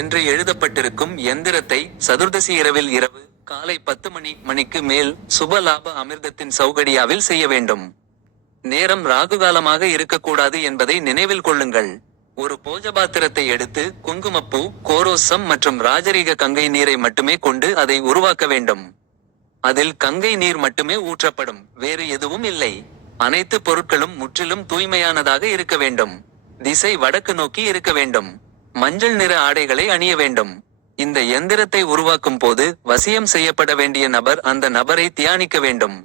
என்று எழுதப்பட்டிருக்கும் எந்திரத்தை சதுர்தசி இரவில் இரவு காலை 10 மணிக்கு மேல் சுப லாப அமிர்தத்தின் சௌகடியாவில் செய்ய வேண்டும். நேரம் ராகுகாலமாக இருக்கக்கூடாது என்பதை நினைவில் கொள்ளுங்கள். ஒரு போஜபாத்திரத்தை எடுத்து குங்குமப்பூ, கோரோசம் மற்றும் ராஜரீக கங்கை நீரை மட்டுமே கொண்டு அதை உருவாக்க வேண்டும். அதில் கங்கை நீர் மட்டுமே ஊற்றப்படும், வேறு எதுவும் இல்லை. அனைத்து பொருட்களும் முற்றிலும் தூய்மையானதாக இருக்க வேண்டும். திசை வடக்கு நோக்கி இருக்க வேண்டும். மஞ்சள் நிற ஆடைகளை அணிய வேண்டும். இந்த எந்திரத்தை உருவாக்கும் போது வசியம் செய்யப்பட வேண்டிய நபர் அந்த நபரை தியானிக்க வேண்டும்.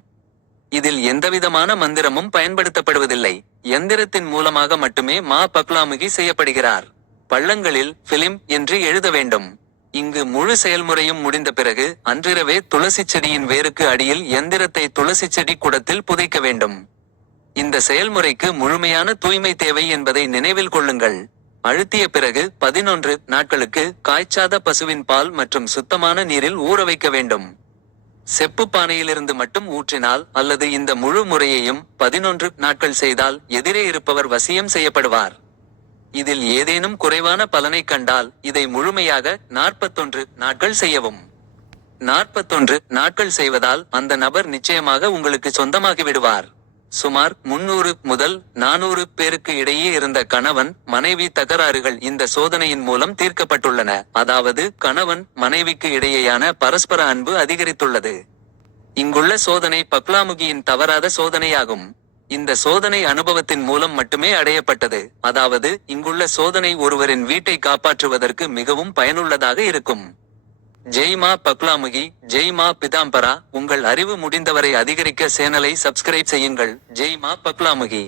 இதில் எந்தவிதமான மந்திரமும் பயன்படுத்தப்படுவதில்லை. எந்திரத்தின் மூலமாக மட்டுமே மா பக்லாமுகி செய்யப்படுகிறார். பள்ளங்களில் பிலிம் என்று எழுத வேண்டும். இங்கு முழு செயல்முறையும் முடிந்த பிறகு அன்றிரவே துளசி செடியின் வேருக்கு அடியில் எந்திரத்தை துளசி செடி குடத்தில் புதைக்க வேண்டும். இந்த செயல்முறைக்கு முழுமையான தூய்மை தேவை என்பதை நினைவில் கொள்ளுங்கள். அழுத்திய பிறகு 11 நாட்களுக்கு காய்ச்சாத பசுவின் பால் மற்றும் சுத்தமான நீரில் ஊற வைக்க வேண்டும். செப்பு பானையிலிருந்து மட்டும் ஊற்றினால் அல்லது இந்த முழு முறையையும் 11 நாட்கள் செய்தால் எதிரே இருப்பவர் வசியம் செய்யப்படுவார். இதில் ஏதேனும் குறைவான பலனை கண்டால் இதை முழுமையாக 41 நாட்கள் செய்யவும். 41 நாட்கள் செய்வதால் அந்த நபர் நிச்சயமாக உங்களுக்கு சொந்தமாகிவிடுவார். சுமார் 300 முதல் 400 பேருக்கு இடையே இருந்த கணவன் மனைவி தகராறுகள் இந்த சோதனையின் மூலம் தீர்க்கப்பட்டுள்ளன. அதாவது கணவன் மனைவிக்கு இடையேயான பரஸ்பர அன்பு அதிகரித்துள்ளது. இங்குள்ள சோதனை பக்லாமுகியின் தவறாத சோதனையாகும். இந்த சோதனை அனுபவத்தின் மூலம் மட்டுமே அடையப்பட்டது. அதாவது இங்குள்ள சோதனை ஒருவரின் வீட்டை காப்பாற்றுவதற்கு மிகவும் பயனுள்ளதாக இருக்கும். ஜெய் மா பக்லாமுகி, ஜெய் மா பிதாம்பரா. உங்கள் அறிவு முடிந்தவரை அதிகரிக்க சேனலை சப்ஸ்கிரைப் செய்யுங்கள். ஜெய் மா பக்லாமுகி.